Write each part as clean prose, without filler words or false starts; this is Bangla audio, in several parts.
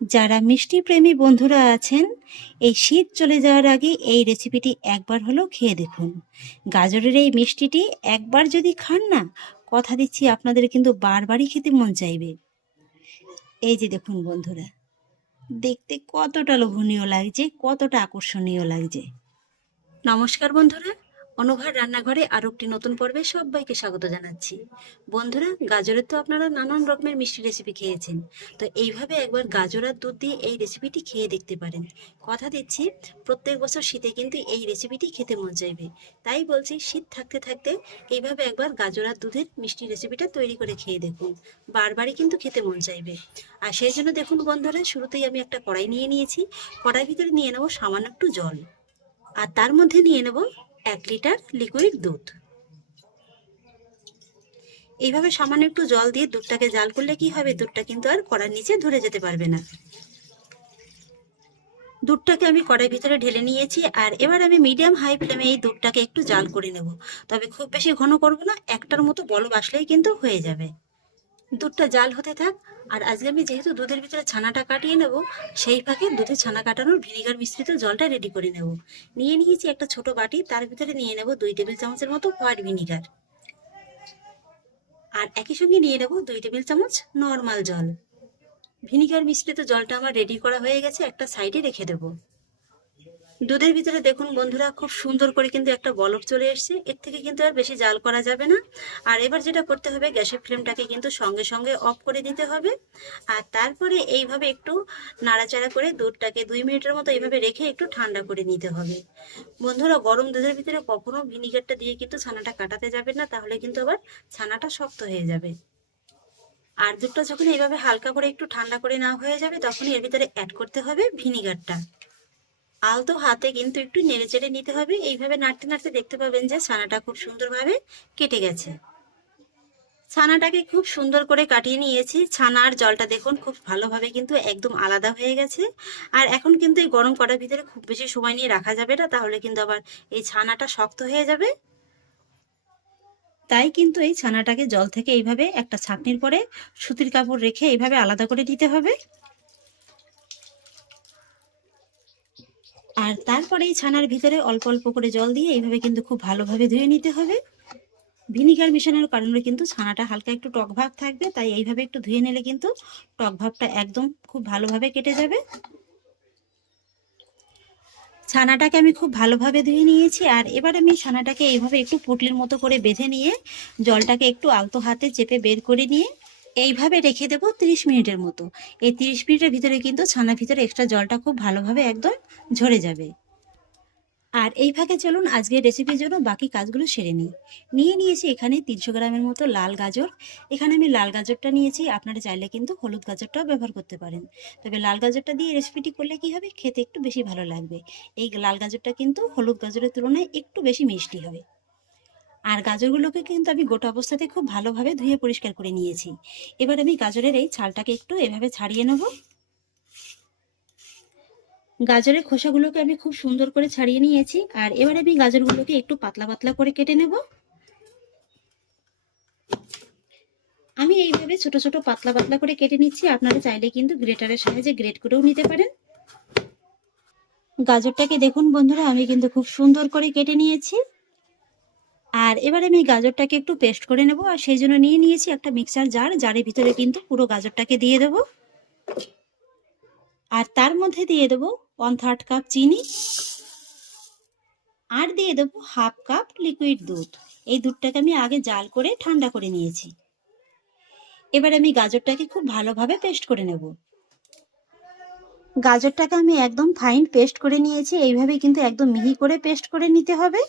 যারা মিষ্টি প্রেমী বন্ধুরা আছেন, এই শীত চলে যাওয়ার আগে এই রেসিপিটি একবার হলেও খেয়ে দেখুন। গাজরের এই মিষ্টিটি একবার যদি খান না, কথা দিচ্ছি আপনাদের কিন্তু বারবারই খেতে মন চাইবে। এই যে দেখুন বন্ধুরা, দেখতে কতটা লোভনীয় লাগছে, কতটা আকর্ষণীয় লাগছে। নমস্কার বন্ধুরা, অনুভার রান্নাঘরে আরো একটি নতুন পর্বে সবাইকে স্বাগত জানাচ্ছি। বন্ধুরা, গাজরের তো আপনারা নানান রকমের মিষ্টি রেসিপি খেয়েছেন, তো এইভাবে একবার গাজর আর দুধ দিয়ে এই রেসিপিটি খেয়ে দেখতে পারেন। কথা দিচ্ছি প্রত্যেক বছর শীতে কিন্তু এই রেসিপিটি খেতে মন চাইবে। তাই বলছি, শীত থাকতে থাকতে এইভাবে একবার গাজর আর দুধের মিষ্টি রেসিপিটা তৈরি করে খেয়ে দেখুন, বারবারই কিন্তু খেতে মন চাইবে। আর সেই জন্য দেখুন বন্ধুরা, শুরুতেই আমি একটা কড়াই নিয়ে নিয়েছি। কড়াই ভিতরে নিয়ে নেবো সামান্য একটু জল, আর তার মধ্যে নিয়ে নেব 1 লিটার লিকুইড দুধ। এইভাবে সামান্য একটু জল দিয়ে দুধটাকে জাল করলে কি হবে, দুধটা কিন্তু আর কড়ার নিচে ধরে যেতে পারবে না। দুধটাকে আমি কড়াই ভিতরে ঢেলে নিয়েছি, আর এবার আমি মিডিয়াম হাই ফ্লেমে এই দুধটাকে একটু জাল করে নেব। তবে খুব বেশি ঘন করব না, একটার মতো বলক আসলেই কিন্তু হয়ে যাবে। দুধটা জাল হতে থাক। আর আজকে আমি যেহেতু দুধের ভিতরে ছানাটা কাটিয়ে নেব, সেই ফাঁকে দুধে ছানা কাটানোর ভিনিগার মিশ্রিত জলটা রেডি করে নেব। নিয়ে নিয়েছি একটা ছোট বাটি, তার ভিতরে নিয়ে নেব 2 টেবিল চামচের মতো হোয়াইট ভিনিগার, আর একই সঙ্গে নিয়ে নেব 2 টেবিল চামচ নর্মাল জল। ভিনিগার মিশ্রিত জলটা আমার রেডি করা হয়ে গেছে, একটা সাইডে রেখে দেবো। দুধের ভিতরে দেখুন বন্ধুরা, খুব সুন্দর করে কিন্তু একটা বলক চলে এসছে। এর থেকে কিন্তু আর বেশি জাল করা যাবে না। আর এবার যেটা করতে হবে, গ্যাসের ফ্লেমটাকে কিন্তু সঙ্গে সঙ্গে অফ করে দিতে হবে। আর তারপরে এইভাবে একটু নাড়াচাড়া করে দুধটাকে 2 মিনিটের মতো এইভাবে রেখে একটু ঠান্ডা করে নিতে হবে। বন্ধুরা, গরম দুধের ভিতরে কখনো ভিনিগারটা দিয়ে কিন্তু ছানাটা কাটাতে যাবে না, তাহলে কিন্তু আবার ছানাটা শক্ত হয়ে যাবে। আর দুধটা যখন এইভাবে হালকা করে একটু ঠান্ডা করে নেওয়া হয়ে যাবে, তখনই এর ভিতরে অ্যাড করতে হবে ভিনিগারটা। আলতো হাতে কিন্তু একটু নেড়ে চেড়ে নিতে হবে। এইভাবে নাড়তে নাড়তে দেখতে পাবেন যে ছানাটা খুব সুন্দরভাবে কেটে গেছে। ছানাটাকে খুব সুন্দর করে কাটিয়ে নিয়েছি। ছানার জলটা দেখুন খুব ভালোভাবে কিন্তু একদম আলাদা হয়ে গেছে। আর এখন কিন্তু এই গরম করার ভিতরে খুব বেশি সময় নিয়ে রাখা যাবে না, তাহলে কিন্তু আবার এই ছানাটা শক্ত হয়ে যাবে। তাই কিন্তু এই ছানাটাকে জল থেকে এইভাবে একটা ছাঁকনির পরে সুতির কাপড় রেখে এইভাবে আলাদা করে দিতে হবে। আর তারপরে এই ছানার ভিতরে অল্প অল্প করে জল দিয়ে এইভাবে কিন্তু খুব ভালোভাবে ধুয়ে নিতে হবে। ভিনিগার মেশানোর কারণে কিন্তু ছানাটা হালকা একটু টক ভাব থাকবে, তাই এইভাবে একটু ধুয়ে নিলে কিন্তু টক ভাবটা একদম খুব ভালোভাবে কেটে যাবে। ছানাটাকে আমি খুব ভালোভাবে ধুয়ে নিয়েছি, আর এবার আমি ছানাটাকে এইভাবে একটু পুটলির মতো করে বেঁধে নিয়ে জলটাকে একটু আলতো হাতে চেপে বের করে নিয়ে এইভাবে রেখে দেবো 30 মিনিটের মতো। এই 30 মিনিটের ভিতরে কিন্তু ছানার ভিতরে এক্সট্রা জলটা খুব ভালোভাবে একদম ঝরে যাবে। আর এই ফাঁকে চলুন আজকের রেসিপির জন্য বাকি কাজগুলো সেরে নিই। নিয়ে নিয়েছি এখানে 300 গ্রামের মতো লাল গাজর। এখানে আমি লাল গাজরটা নিয়েছি, আপনারা চাইলে কিন্তু হলুদ গাজরটাও ব্যবহার করতে পারেন। তবে লাল গাজরটা দিয়ে রেসিপিটি করলে কি হবে, খেতে একটু বেশি ভালো লাগবে। এই লাল গাজরটা কিন্তু হলুদ গাজরের তুলনায় একটু বেশি মিষ্টি হবে। আর গাজরগুলোকে কিন্তু আমি গোটা অবস্থাতে খুব ভালোভাবে ধুয়ে পরিষ্কার করে নিয়েছি। এবার আমি গাজরের এই ছালটাকে একটু এভাবে ছাড়িয়ে নেব। গাজরের খোসাগুলোকে আমি খুব সুন্দর করে ছাড়িয়ে নিয়েছি, আর এবার আমি গাজরগুলোকে একটু পাতলা পাতলা করে কেটে নেব। আমি এইভাবে ছোট ছোট পাতলা পাতলা করে কেটে নিচ্ছি, আপনারা চাইলে কিন্তু গ্রেটারের সাহায্যে গ্রেট করেও নিতে পারেন। গাজরটাকে দেখুন বন্ধুরা, আমি কিন্তু খুব সুন্দর করে কেটে নিয়েছি। আর এবার আমি গাজরটাকে একটু পেস্ট করে নেব, আর সেই জন্য নিয়ে নিয়েছি একটা মিক্সার জার। জারের ভিতরে কিন্তু পুরো গাজরটাকে দিয়ে দেব, আর তার মধ্যে দিয়ে দেব 1/3 কাপ চিনি, আর দিয়ে দেবো 1/2 কাপ লিকুইড দুধ। এই দুধটাকে আমি আগে জাল করে ঠান্ডা করে নিয়েছি। এবার আমি গাজরটাকে খুব ভালোভাবে পেস্ট করে নেব। গাজরটাকে আমি একদম ফাইন পেস্ট করে নিয়েছি। এইভাবে কিন্তু একদম মিহি করে পেস্ট করে নিতে হবে।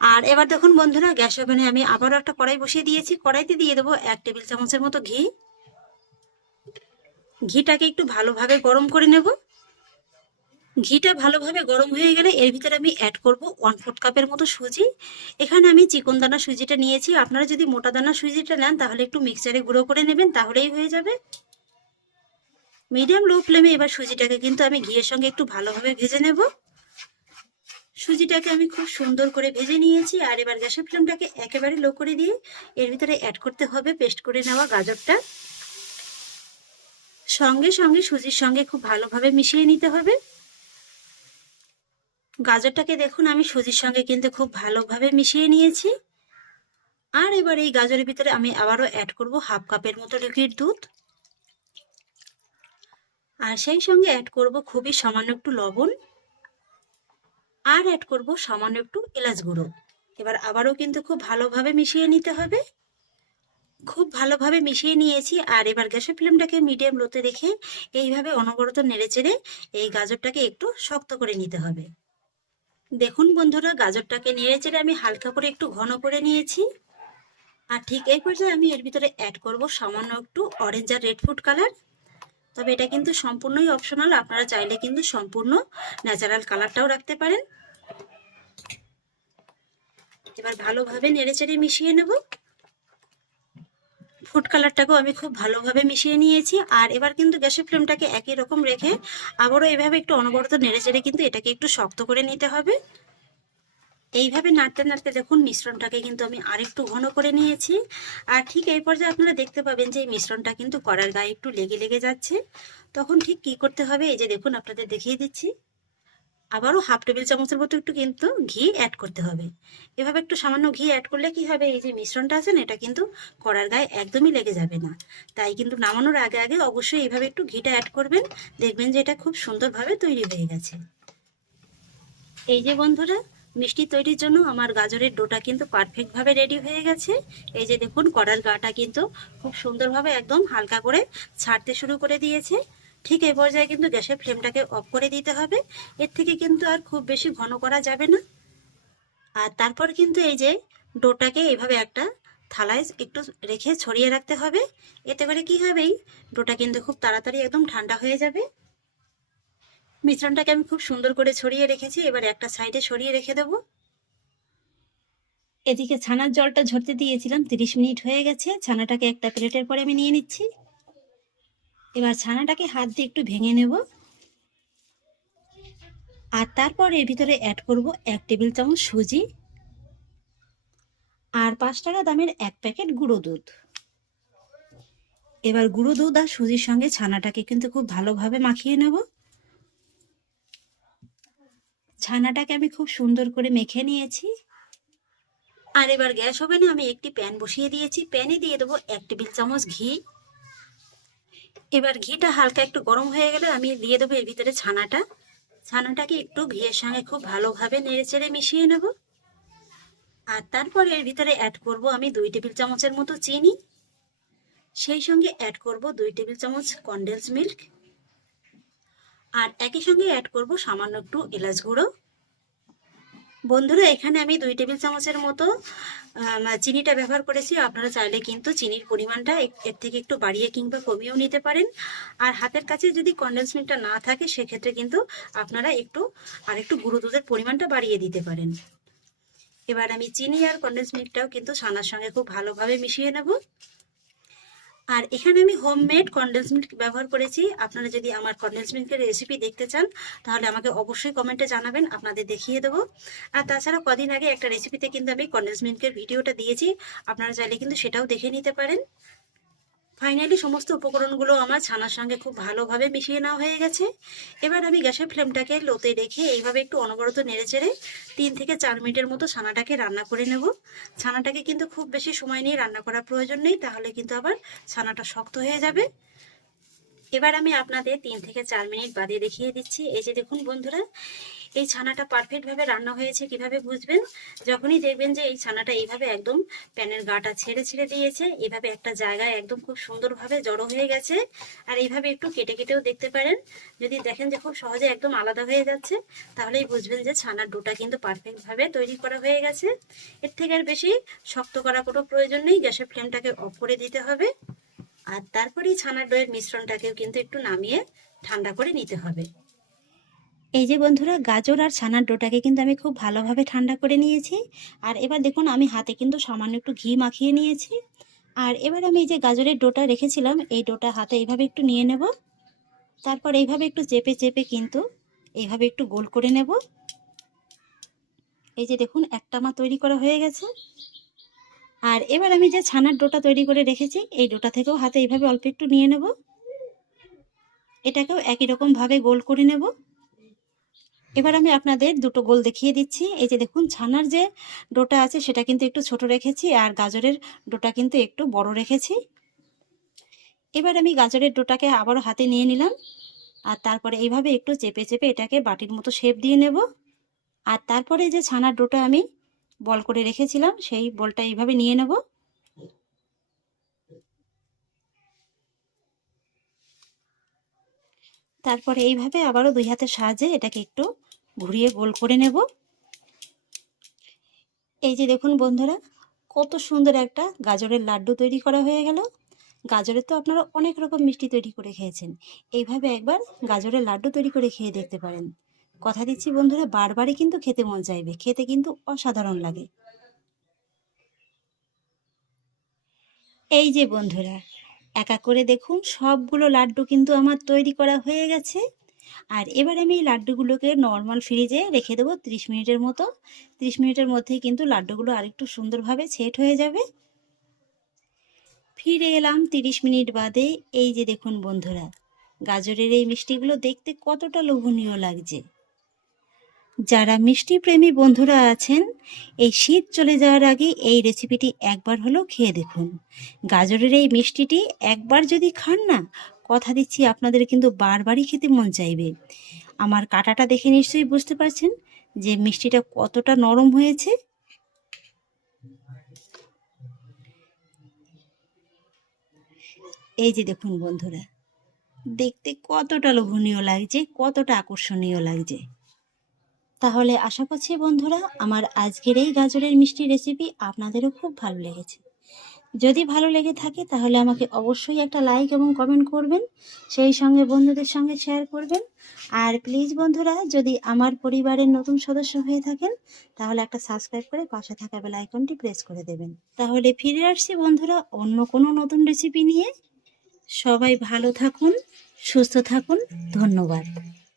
আর এবার দেখুন বন্ধুরা, গ্যাস ওভেনে আমি আবারও একটা কড়াই বসিয়ে দিয়েছি। কড়াইতে দিয়ে দেবো 1 টেবিল চামচের মতো ঘি। ঘিটাকে একটু ভালোভাবে গরম করে নেব। ঘিটা ভালোভাবে গরম হয়ে গেলে এর ভিতরে আমি অ্যাড করব 1/4 কাপের মতো সুজি। এখানে আমি চিকন দানা সুজিটা নিয়েছি, আপনারা যদি মোটা দানা সুজিটা নেন তাহলে একটু মিক্সারে গুঁড়ো করে নেবেন, তাহলেই হয়ে যাবে। মিডিয়াম লো ফ্লেমে এবার সুজিটাকে কিন্তু আমি ঘিয়ের সঙ্গে একটু ভালোভাবে ভেজে নেব। সুজিটাকে আমি খুব সুন্দর করে ভেজে নিয়েছি, আর এবার গ্যাসের ফ্লেমটাকে একেবারে লো করে দিয়ে এর ভিতরে অ্যাড করতে হবে পেস্ট করে নেওয়া গাজরটা। সঙ্গে সঙ্গে সুজির সঙ্গে খুব ভালোভাবে মিশিয়ে নিতে হবে। গাজরটাকে দেখুন আমি সুজির সঙ্গে কিন্তু খুব ভালোভাবে মিশিয়ে নিয়েছি। আর এবার এই গাজরের ভিতরে আমি আবারও অ্যাড করব হাফ কাপের মতো লিকুইড দুধ, আর সেই সঙ্গে অ্যাড করব খুবই সামান্য একটু লবণ, আর অ্যাড করব সামান্য একটু এলাচ গুঁড়ো। এবার আবারও কিন্তু খুব ভালোভাবে মিশিয়ে নিতে হবে। খুব ভালোভাবে মিশিয়ে নিয়েছি, আর এবার গ্যাসের ফ্লেমটাকে মিডিয়াম লোতে রেখে এইভাবে অনবরত নেড়েচেড়ে এই গাজরটাকে একটু শক্ত করে নিতে হবে। দেখুন বন্ধুরা, গাজরটাকে নেড়েচেড়ে আমি হালকা করে একটু ঘন করে নিয়েছি। আর ঠিক এই পর্যায়ে আমি এর ভিতরে অ্যাড করব সামান্য একটু অরেঞ্জ আর রেড ফুড কালার। তবে এটা কিন্তু সম্পূর্ণই অপশনাল, আপনারা চাইলে কিন্তু সম্পূর্ণ ন্যাচারাল কালারটাও রাখতে পারেন। এবার ভালোভাবে নেড়েচেড়ে মিশিয়ে নেব। ফুড কালারটাকেও আমি খুব ভালোভাবে মিশিয়ে নিয়েছি। আর এবার কিন্তু গ্যাসের ফ্লেমটাকে একই রকম রেখে আবারও এইভাবে একটু অনবরত নেড়েচেড়ে কিন্তু এটাকে একটু শক্ত করে নিতে হবে। এইভাবে নাড়তে নাড়তে দেখুন মিশ্রণটাকে কিন্তু আমি আরেকটু ঘন করে নিয়েছি। আর ঠিক এই পর্যায়ে আপনারা দেখতে পাবেন যে এই মিশ্রণটা কিন্তু কড়ার গায়ে একটু লেগে লেগে যাচ্ছে। তখন ঠিক কি করতে হবে, এই যে দেখুন আপনাদের দেখিয়ে দিচ্ছি, আবারও হাফ টেবিল চামচের মতো একটু কিন্তু ঘি অ্যাড করতে হবে। এভাবে একটু সামান্য ঘি অ্যাড করলে কি হবে, এই যে মিশ্রণটা আছে না, এটা কিন্তু কড়ার গায়ে একদমই লেগে যাবে না। তাই কিন্তু নামানোর আগে আগে অবশ্যই এইভাবে একটু ঘিটা অ্যাড করবেন, দেখবেন যে এটা খুব সুন্দরভাবে তৈরি হয়ে গেছে। এই যে বন্ধুরা, মিষ্টি তৈরির জন্য আমার গাজরের ডোটা কিন্তু পারফেক্টভাবে রেডি হয়ে গেছে। এই যে দেখুন কড়ার গাটা কিন্তু খুব সুন্দরভাবে একদম হালকা করে ছাড়তে শুরু করে দিয়েছে। ঠিক এই পর্যায়ে কিন্তু গ্যাসের ফ্লেমটাকে অফ করে দিতে হবে। এর থেকে কিন্তু আর খুব বেশি ঘন করা যাবে না। আর তারপর কিন্তু এই যে ডোটাকে এইভাবে একটা থালায় একটু রেখে ছড়িয়ে রাখতে হবে। এতে করে কি হবে, ডোটা কিন্তু খুব তাড়াতাড়ি একদম ঠান্ডা হয়ে যাবে। মিশ্রণটাকে আমি খুব সুন্দর করে ছড়িয়ে রেখেছি, এবার একটা সাইডে সরিয়ে রেখে দেবো। এদিকে ছানার জলটা ঝরতে দিয়েছিলাম, 30 মিনিট হয়ে গেছে। ছানাটাকে একটা প্লেটের পরে আমি নিয়ে নিচ্ছি। এবার ছানাটাকে হাত দিয়ে একটু ভেঙে নেব, আর তারপর এর ভিতরে অ্যাড করব 1 টেবিল চামচ সুজি আর 5 টাকা দামের 1 প্যাকেট গুঁড়ো দুধ। এবার গুঁড়ো দুধ আর সুজির সঙ্গে ছানাটাকে কিন্তু খুব ভালোভাবে মাখিয়ে নেব। ছানাটাকে আমি খুব সুন্দর করে মেখে নিয়েছি। আর এবার গ্যাস ওভেনে আমি একটি প্যান বসিয়ে দিয়েছি। প্যানে দিয়ে দেবো 1 টেবিল চামচ ঘি। এবার ঘিটা হালকা একটু গরম হয়ে গেলে আমি দিয়ে দেবো এর ভিতরে ছানাটাকে একটু ঘিয়ের সঙ্গে খুব ভালোভাবে নেড়েচেড়ে মিশিয়ে নেব। আর তারপর এর ভিতরে অ্যাড করব আমি 2 টেবিল চামচের মতো চিনি, সেই সঙ্গে অ্যাড করব 2 টেবিল চামচ কনডেন্স মিল্ক, আর একই সঙ্গে অ্যাড করব সামান্য একটু এলাচ গুঁড়ো। বন্ধুরা, এখানে আমি 2 টেবিল চামচের মতো চিনিটা ব্যবহার করেছি। আপনারা চাইলে কিন্তু চিনির পরিমাণটা এর থেকে একটু বাড়িয়ে কিংবা কমিয়েও নিতে পারেন। আর হাতের কাছে যদি কনডেন্স মিল্কটা না থাকে সেক্ষেত্রে কিন্তু আপনারা একটু গুঁড়ো দুধের পরিমাণটা বাড়িয়ে দিতে পারেন। এবার আমি চিনি আর কনডেন্স মিল্কটাও কিন্তু ছানার সঙ্গে খুব ভালোভাবে মিশিয়ে নেব। আর এখানে আমি হোমমেড কনডেন্স মিল্ক ব্যবহার করেছি। আপনারা যদি আমার কনডেন্স মিল্কের রেসিপি দেখতে চান তাহলে আমাকে অবশ্যই কমেন্টে জানাবেন, আপনাদের দেখিয়ে দেবো। আর তাছাড়া কদিন আগে একটা রেসিপিতে কিন্তু আমি কনডেন্স মিল্কের ভিডিওটা দিয়েছি, আপনারা চাইলে কিন্তু সেটাও দেখে নিতে পারেন। ফাইনালি সমস্ত উপকরণগুলো আমার ছানার সঙ্গে খুব ভালোভাবে মিশিয়ে নেওয়া হয়ে গেছে। এবার আমি গ্যাসের ফ্লেমটাকে লোতে রেখে এইভাবে একটু অনবরত নেড়েচেড়ে 3 থেকে 4 মিনিটের মতো ছানাটাকে রান্না করে নেব। ছানাটাকে কিন্তু খুব বেশি সময় নিয়ে রান্না করার প্রয়োজন নেই, তাহলে কিন্তু আবার ছানাটা শক্ত হয়ে যাবে। এবার আমি আপনাদের 3 থেকে 4 মিনিট বাদে দেখিয়ে দিচ্ছি। এই যে দেখুন বন্ধুরা, এই ছানাটা পারফেক্টভাবে রান্না হয়েছে। কিভাবে বুঝবেন, যখনই দেখবেন যে এই ছানাটা এইভাবে একদম প্যানের গাটা ছেড়ে ছেড়ে দিয়েছে, এইভাবে একটা জায়গায় একদম খুব সুন্দরভাবে জড়ো হয়ে গেছে। আর এইভাবে একটু কেটে কেটেও দেখতে পারেন। যদি দেখেন যে খুব সহজে একদম আলাদা হয়ে যাচ্ছে, তাহলেই বুঝবেন যে ছানার ডোটা কিন্তু পারফেক্টভাবে তৈরি করা হয়ে গেছে। এর থেকে আর বেশি শক্ত করা কোনো প্রয়োজন নেই। গ্যাসের ফ্লেমটাকে অফ করে দিতে হবে। আর তারপরেই ছানার দইয়ের মিশ্রণটাকেও কিন্তু একটু নামিয়ে ঠান্ডা করে নিতে হবে। এই যে বন্ধুরা, গাজর আর ছানার ডোটাকে কিন্তু আমি খুব ভালোভাবে ঠান্ডা করে নিয়েছি। আর এবার দেখুন আমি হাতে কিন্তু সামান্য একটু ঘি মাখিয়ে নিয়েছি। আর এবার আমি এই যে গাজরের ডোটা রেখেছিলাম, এই ডোটা হাতে এইভাবে একটু নিয়ে নেব। তারপর এইভাবে একটু চেপে চেপে কিন্তু এইভাবে একটু গোল করে নেব। এই যে দেখুন একটা আমার তৈরি করা হয়ে গেছে। আর এবার আমি যে ছানার ডোটা তৈরি করে রেখেছি, এই ডোটা থেকেও হাতে এইভাবে অল্প একটু নিয়ে নেব। এটাকেও একই রকম ভাবে গোল করে নেব। এবার আমি আপনাদের দুটো গোল দেখিয়ে দিচ্ছি। এই যে দেখুন, ছানার যে ডোটা আছে সেটা কিন্তু একটু ছোট রেখেছি, আর গাজরের ডোটা কিন্তু একটু বড় রেখেছি। এবার আমি গাজরের ডোটাকে আবারও হাতে নিয়ে নিলাম, আর তারপরে এইভাবে একটু চেপে চেপে এটাকে বাটির মতো শেপ দিয়ে নেব। আর তারপরে যে ছানার ডোটা আমি বল করে রেখেছিলাম সেই বলটা এইভাবে নিয়ে নেব। তারপরে এইভাবে আবারও দুই হাতের সাহায্যে এটাকে একটু ঘুরিয়ে গোল করে নেব। এই যে দেখুন বন্ধুরা, কত সুন্দর একটা গাজরের লাড্ডু তৈরি করা হয়ে গেল। গাজরের তো আপনারা অনেক রকম মিষ্টি তৈরি করে খেয়েছেন, এইভাবে একবার গাজরের লাড্ডু তৈরি করে খেয়ে দেখতে পারেন। কথা দিচ্ছি বন্ধুরা, বারবারই কিন্তু খেতে মন চাইবে, খেতে কিন্তু অসাধারণ লাগে। এই যে বন্ধুরা, এক এক করে দেখুন সবগুলো লাড্ডু কিন্তু আমার তৈরি করা হয়ে গেছে। আর এবার আমি এই লাড্ডুগুলোকে নর্মাল ফ্রিজে রেখে দেবো 30 মিনিটের মতো। 30 মিনিটের মধ্যেই কিন্তু লাড্ডুগুলো আরেকটু সুন্দরভাবে সেট হয়ে যাবে। ফিরে এলাম 30 মিনিট বাদে। এই যে দেখুন বন্ধুরা, গাজরের এই মিষ্টিগুলো দেখতে কতটা লোভনীয় লাগছে। যারা মিষ্টি প্রেমী বন্ধুরা আছেন, এই শীত চলে যাওয়ার আগে এই রেসিপিটি একবার হলেও খেয়ে দেখুন। গাজরের এই মিষ্টিটি একবার যদি খান না, কথা দিচ্ছি আপনাদের কিন্তু বারবারই খেতে মন চাইবে। আমার কাটাটা দেখে নিশ্চয়ই বুঝতে পারছেন যে মিষ্টিটা কতটা নরম হয়েছে। এই যে দেখুন বন্ধুরা, দেখতে কতটা লোভনীয় লাগছে, কতটা আকর্ষণীয় লাগছে। তাহলে আশা করছি বন্ধুরা, আমার আজকের এই গাজরের মিষ্টি রেসিপি আপনাদেরও খুব ভালো লেগেছে। যদি ভালো লেগে থাকে তাহলে আমাকে অবশ্যই একটা লাইক এবং কমেন্ট করবেন, সেই সঙ্গে বন্ধুদের সঙ্গে শেয়ার করবেন। আর প্লিজ বন্ধুরা, যদি আমার পরিবারের নতুন সদস্য হয়ে থাকেন তাহলে একটা সাবস্ক্রাইব করে পাশে থাকা বেল আইকনটি প্রেস করে দেবেন। তাহলে ফিরে আসছি বন্ধুরা অন্য কোনো নতুন রেসিপি নিয়ে। সবাই ভালো থাকুন, সুস্থ থাকুন। ধন্যবাদ।